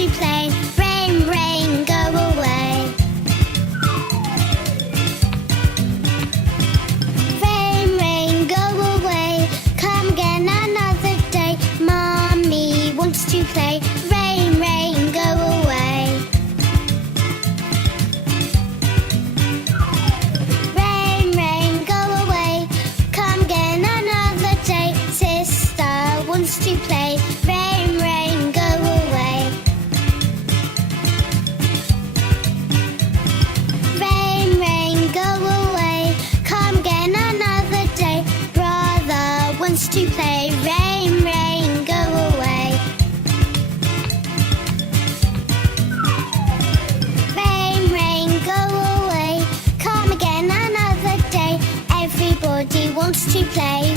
to play. Rain, rain, go away. Rain, rain, go away. Come again another day. Mommy wants to play. Rain, rain, go away. Rain, rain, go away. Come again another day. Sister wants to play. Rain, rain, go away. Rain, rain, go away. Come again another day. Brother wants to play. Rain, rain, go away. Rain, rain, go away. Come again another day. Everybody wants to play.